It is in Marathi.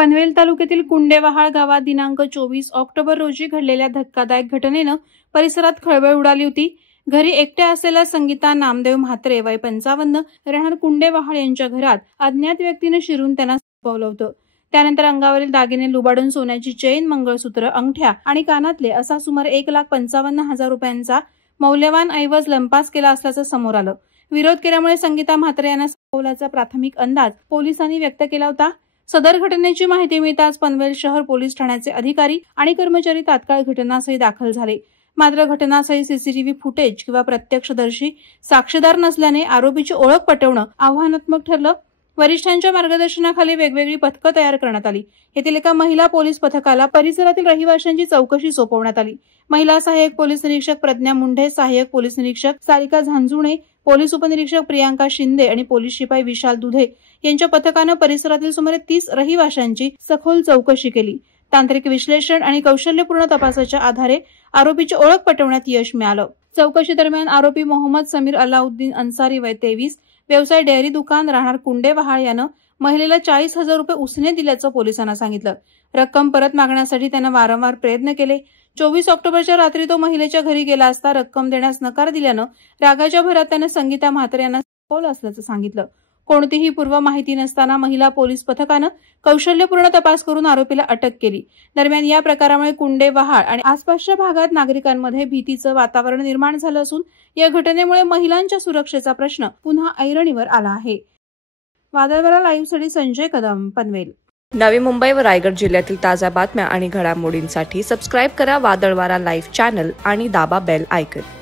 पनवेल तालुक्यातील कुंडेवहाळ गावात दिनांक 24 ऑक्टोबर रोजी घडलेल्या धक्कादायक घटनेनं परिसरात खळबळ उडाली होती। घरी एकट्या असलेल्या संगीता नामदेव म्हात्रे वय 55 राहणार कुंडेवहाळ यांच्या घरात अज्ञात व्यक्तीने शिरून त्यांना संपवलं होतं। त्यानंतर अंगावरील दागिने लुबाडून सोन्याची चेन, मंगळसूत्र, अंगठ्या आणि कानातले असा सुमारे 1,55,000 रुपयांचा मौल्यवान ऐवज लंपास केला असल्याचं समोर आलं। विरोध केल्यामुळे संगीता म्हात्रे यांना संपवल्याचा प्राथमिक अंदाज पोलिसांनी व्यक्त केला होता। सदर घटनेची माहिती मिळताच पनवेल शहर पोलीस ठाण्याचे अधिकारी आणि कर्मचारी तात्काळ घटनास्थळी दाखल झाले। मात्र घटनास्थळी सीसीटीव्ही फुटेज किंवा प्रत्यक्षदर्शी साक्षीदार नसल्याने आरोपीची ओळख पटवणं आव्हानात्मक ठरलं। वरिष्ठांच्या मार्गदर्शनाखाली वेगवेगळी पथकं तयार करण्यात आली। येथील एका महिला पोलीस पथकाला परिसरातील रहिवाशांची चौकशी सोपवण्यात आली। महिला सहाय्यक पोलीस निरीक्षक प्रज्ञा मुंढे, सहाय्यक पोलीस निरीक्षक सारिका झांजुणे, पोलीस उपनिरीक्षक प्रियांका शिंदे आणि पोलीस शिपाई विशाल दुधे यांच्या पथकानं परिसरातील सुमारे 30 रहिवाशांची सखोल चौकशी केली। तांत्रिक विश्लेषण आणि कौशल्यपूर्ण तपासाच्या आधारे आरोपीची ओळख पटवण्यात यश मिळालं। चौकशी दरम्यान आरोपी मोहम्मद समीर अलाउद्दीन अन्सारी वय 23, व्यवसाय डेअरी दुकान, राहणार कुंडेवहाळ यानं महिलेला 40,000 रुपये उसने दिल्याचं पोलिसांना सांगितलं। रक्कम परत मागण्यासाठी त्यानं वारंवार प्रयत्न केले। 24 ऑक्टोबरच्या रात्री तो महिलेच्या घरी गेला असता रक्कम देण्यास नकार दिल्यानं रागाच्या भरात त्यानं संगीता म्हात्रे यांना संपवलं असल्याचं सांगितलं। कोणतीही पूर्व माहिती नसताना महिला पोलीस पथकानं कौशल्यपूर्ण तपास करून आरोपीला अटक केली। दरम्यान या प्रकारामुळे कुंडेवहाळ आणि आसपासच्या भागात नागरिकांमध्ये भीतीचं वातावरण निर्माण झालं असून या घटनेमुळे महिलांच्या सुरक्षेचा प्रश्न पुन्हा ऐरणीवर आला आहे। वादळवारा लाईव्हसाठी संजय कदम, पनवेल। नवी मुंबई व रायगड जिल्ह्यातील ताज्या बातम्या आणि घडामोडींसाठी सबस्क्राईब करा वादळवारा लाईव्ह चॅनल आणि दाबा बेल आयकॉन।